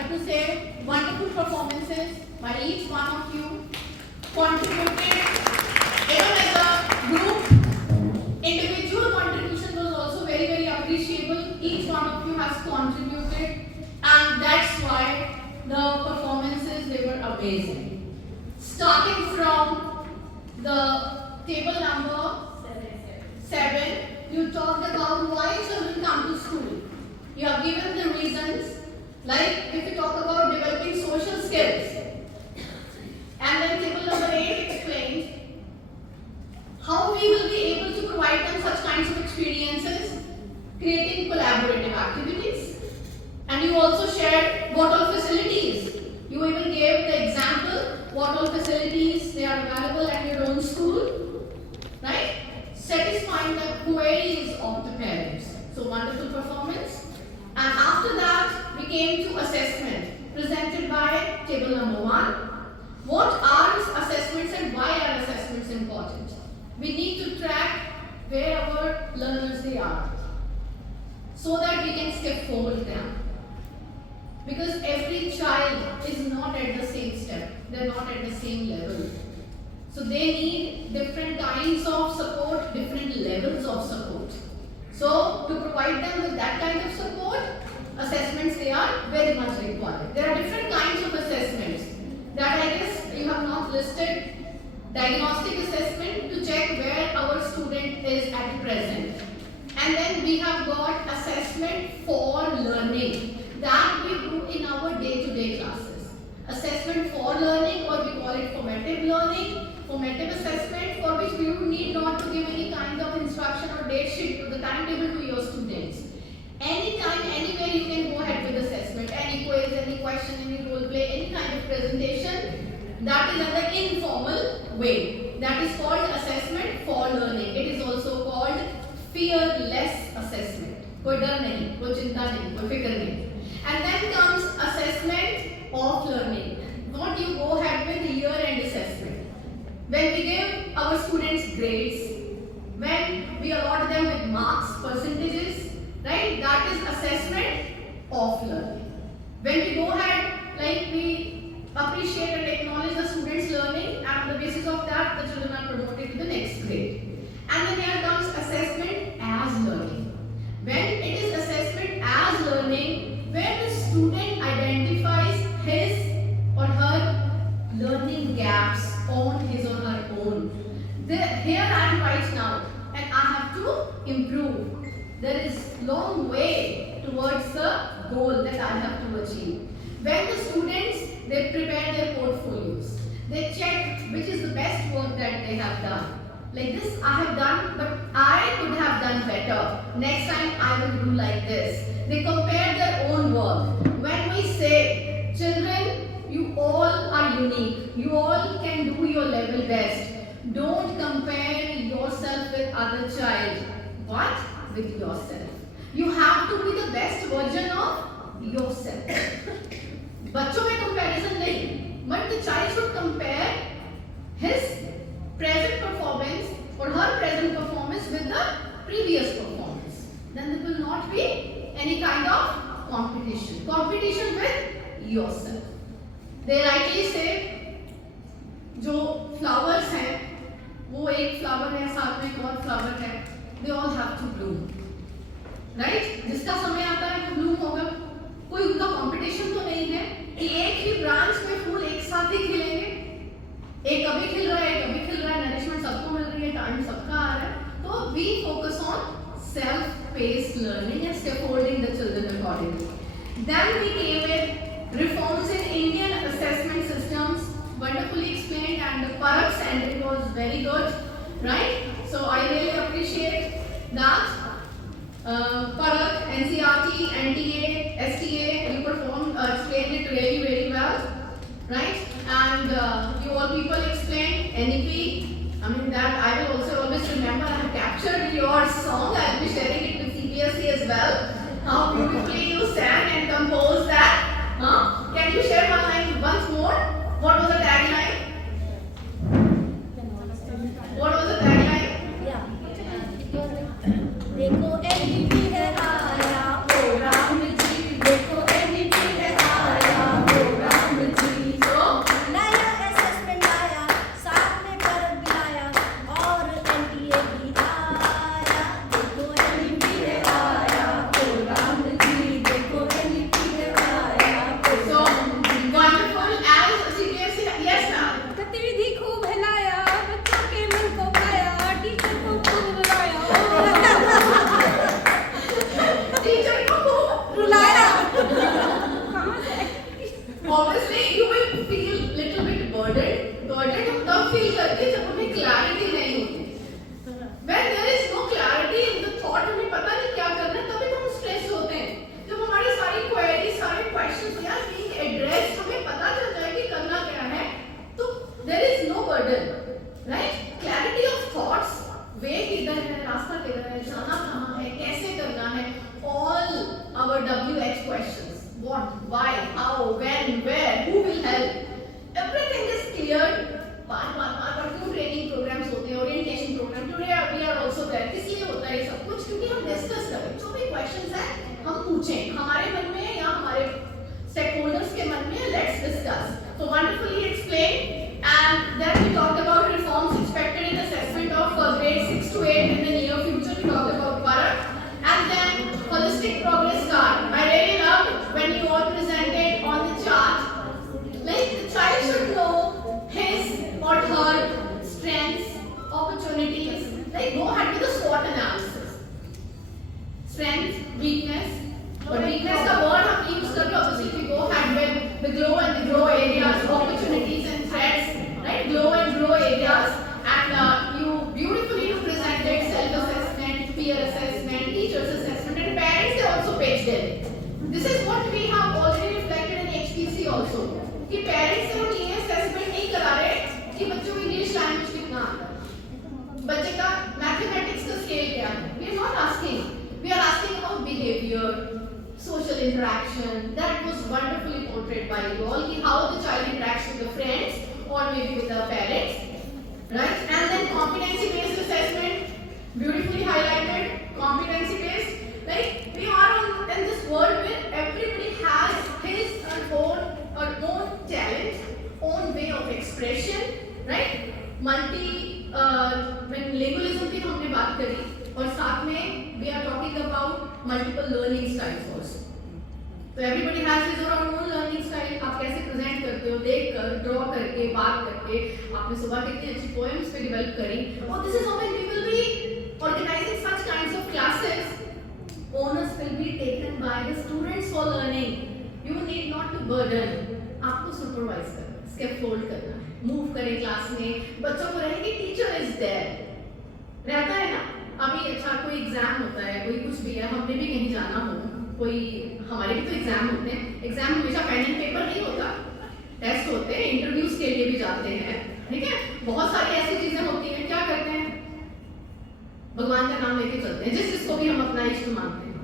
like to say wonderful performances by each one of you, contributed even as a group. Individual contribution was also very, very appreciable. Each one of you has contributed, and that's why the performances, they were amazing. Starting from the table number 7, you talked about why children come to school. You have given the reasons, like if you talk about developing social skills. And then table number 8 explains how we will be able to provide them such kinds of experiences, creating collaborative activities. And you also shared what all facilities. You even gave the example, what all facilities they are available at your own school, right? Satisfying the queries of the parents. So wonderful performance. And after that, we came to assessment, presented by table number 1. What are assessments and why are assessments important? We need to track where our learners they are, so that we can scaffold them. Because every child is not at the same step, they're not at the same level. So they need different kinds of support, different levels of support. So to provide them with that kind of support, assessments they are very much required. There are different kinds of assessments that I guess you have not listed. Diagnostic assessment to check where our student is at present. And then we have got assessment for learning that we do in our day-to-day classes. Assessment for learning, or we call it formative learning. Formative assessment, for which you need not to give any kind of instruction or date sheet to the timetable to your students. Anytime, anywhere you can go ahead with assessment. Any quiz, any question, any role play, any kind of presentation. That is another informal way. That is called assessment for learning. It is also called fearless assessment. कोई डर नहीं, कोई चिंता नहीं, कोई फिक्र नहीं. And then comes assessment of learning. What you go ahead with year-end assessment. When we give our students grades, when we allot them with marks, percentages, right? That is assessment of learning. When we go ahead, like we appreciate and acknowledge the students' learning, and on the basis of that, the children are promoted to the next grade. And then here comes assessment as learning. When it is assessment as learning, where the student identifies his or her learning gaps on his or her own. Here I am right now, and I have to improve. There is long way towards the goal that I have to achieve. When the students, they prepare their portfolios, they check which is the best work that they have done. Like this I have done, but I could have done better. Next time I will do like this. They compare their own work. When we say, children, you all are unique. You all can do your level best. Don't compare yourself with other child. What? With yourself. You have to be the best version of yourself. बच्चों में comparison नहीं, but the child should compare his present performance or her present performance with the previous performance. Then there will not be any kind of competition. Competition with yourself. They rightly say, जो flowers हैं, वो एक flower है, साथ में एक और flower है. They all have to bloom, right? जिसका समय आता है वो bloom होगा. कोई उनका कंपटीशन तो नहीं है कि एक ही ब्रांच में फूल एक साथ ही खिलेंगे. एक कभी खिल रहा है, एक कभी खिल रहा है, नरिशमेंट सबको मिल रही है, टाइम सबका आ रहा है. तो we focus on self-paced learning and scaffolding the children accordingly. Then we came with reforms in Indian assessment systems, wonderfully explained, and the Parak Center was very good, right? So I really appreciate that. Parak, NCRT, NTA, STA, you performed, explained it really very well, right? And you all people explained NEP. I mean that I will also always remember. I have captured your song. I will be sharing it with CBSE as well. How beautifully you sang and composed that. Huh? Can you share one line once more? What was the tagline? What was the tagline? Yeah. देखो NEP है आया, ओ राम जी. देखो NEP है आया, how, when, where, who will help. Everything is cleared. बार क्यों training programmes होते हैं, orientation programme, today we are also there. किस लिए होता है ये सब कुछ? क्योंकि हम डिस्कस करें. जो भी क्वेश्चंस हैं हम पूछें हमारे मन में या हमारे स्टेक होल्डर्स के मन में. Let's discuss. So wonderfully explained. And then we talked about reforms expected in assessment of grade 6 to 8 in the near future. We talked about Bharat. And then holistic progress card. I really loved when you all presented on the chart. Like the child should know his or her strengths, opportunities. Like go ahead with the SWOT analysis. Strength, weakness. But weakness का word हम use करके obviously we go ahead with the glow and the grow areas, opportunities and threats, right? Glow and grow areas, and you beautifully presented self-assessment, peer assessment, teachers assessment, and parents they also pitched in. This is what we have already reflected in HPC also. कि parents से हम ये assessment नहीं करा रहे कि बच्चों को English language कितना आता है, बच्चे का mathematics का scale क्या है. We are not asking. We are asking about behavior, social interaction. That was wonderfully portrayed by you all. Ki how the child interacts with the friends or maybe with the parents, right? And then competency-based assessment, beautifully highlighted. Competency-based, like we are in this world where everybody has his own talent, own way of expression, right? When lingualism की हमने बात करी और साथ में we are talking about multiple learning styles also. So everybody has his or her own learning style. आप कैसे present करते हो, देख कर, draw करके, बात करके. आपने सुबह कितनी अच्छी poems पे develop करी. और this is how we will be organizing such kinds of classes. Onus will be taken by the students for learning. You need not to burden. आपको supervise करना, scaffold करना है, move करें class में, बच्चों को रहे कि teacher is there. रहता है ना? अभी अच्छा कोई एग्जाम होता है, कोई कुछ भी है, हमने भी कहीं जाना हो, कोई हमारे भी तो एग्जाम होते हैं. एग्जाम हमेशा पेन एंड पेपर नहीं होता, टेस्ट होते हैं, इंटरव्यूज के लिए भी जाते हैं, ठीक है. बहुत सारी ऐसी चीजें होती हैं. क्या करते हैं? भगवान का नाम लेके चलते हैं, जिसको भी हम अपना इष्ट मानते हैं.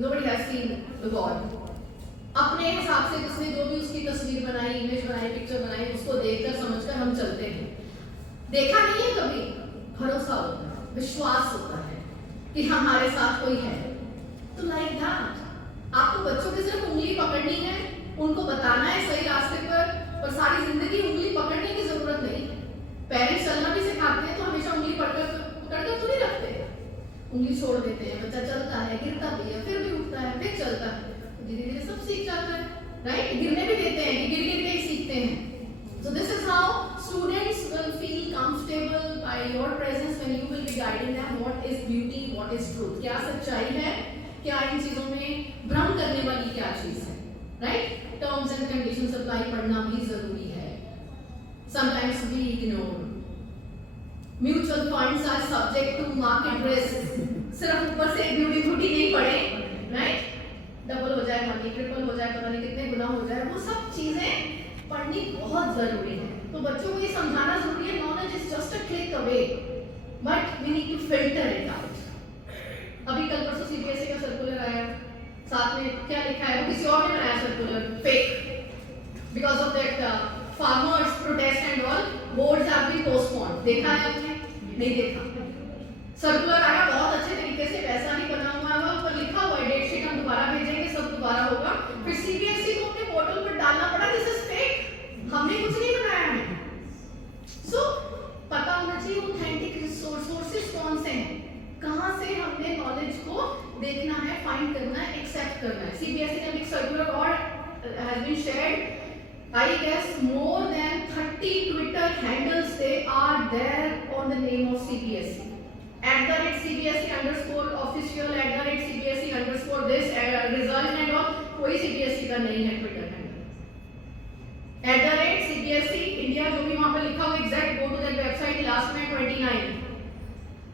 Nobody has seen the God. अपने हिसाब से जिसने जो भी उसकी तस्वीर बनाई, इमेज बनाई, पिक्चर बनाई, उसको देखकर समझकर हम चलते हैं. देखा नहीं है कभी, भरोसा होता है, विश्वास होता है कि हमारे साथ कोई है. तो लाइक दैट आपको बच्चों की सिर्फ उंगली पकड़नी है, उनको बताना है सही रास्ते पर, और सारी जिंदगी उंगली पकड़ने की जरूरत नहीं. पेरेंट्स चलना भी सिखाते हैं तो हमेशा उंगली पकड़कर थोड़ी रखते हैं. उंगली छोड़ देते हैं, बच्चा चलता है, गिरता भी है, फिर भी उठता है, फिर चलता है, धीरे धीरे सब सीख जाता है, राइट. गिरने भी देते हैं कि गिर गिर के ही सीखते हैं. So this is how students will feel comfortable by your presence when you will be guiding them what is beauty, what is truth. क्या सच्चाई है, क्या इन चीजों में भ्रम करने वाली क्या चीज है, right? Terms and conditions apply पढ़ना भी जरूरी है. Sometimes we ignore. Mutual funds are subject to market risk. सिर्फ ऊपर से ब्यूटी ब्यूटी नहीं पढ़े, right? डबल हो जाए मनी, ट्रिपल हो जाए, पता नहीं कितने गुना हो जाए, वो सब चीजें पढ़नी बहुत जरूरी है. तो बच्चों को ये समझाना जरूरी है, knowledge is just a click away, but we need to filter it out. अभी कल परसों सीबीएसई का सर्कुलर आया, साथ में क्या लिखा है, वो किसी और ने बनाया circular, fake, because of that farmers protest and all, boards have been postponed. देखा है आपने? नहीं देखा. सर्कुलर आया बहुत अच्छे तरीके से, वैसा नहीं बना हुआ है, ऊपर लिखा हुआ है डेट शीट हम दोबारा भेजेंगे, सब दोबारा होगा. फिर सीबीएसई को अपने पोर्टल पर डालना पड़ा, दिस इज फेक, हमने कुछ नहीं बनाया है. सो पता होना चाहिए ऑथेंटिक सोर्सेस कौन से हैं, कहां से हमने नॉलेज को देखना है, फाइंड करना है, एक्सेप्ट करना है. सीबीएसई ने एक सर्कुलर और has been shared. I guess more than 30 Twitter handles they are there on the name of CBSE. @CBSE_official, @CBSE_ result and all, कोई CBSE का नहीं है ट्विटर हैंडल. @CBSE India जो भी वहाँ पे लिखा हुआ exact, go to that website last में 29.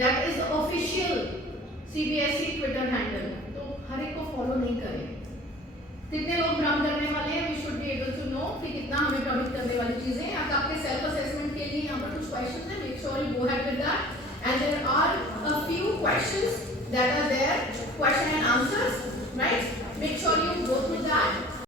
That is official CBSE Twitter handle. तो हर एक को फॉलो नहीं करें. कितने लोग भ्रम करने वाले हैं, we should be able to know कि कितना हमें भ्रमित करने वाली चीजें. आप आपके सेल्फ असेसमेंट के लिए यहाँ पर कुछ क्वेश्चंस हैं, make sure you go ahead with that. And there are a few questions that are there, question and answers, right? Make sure you go through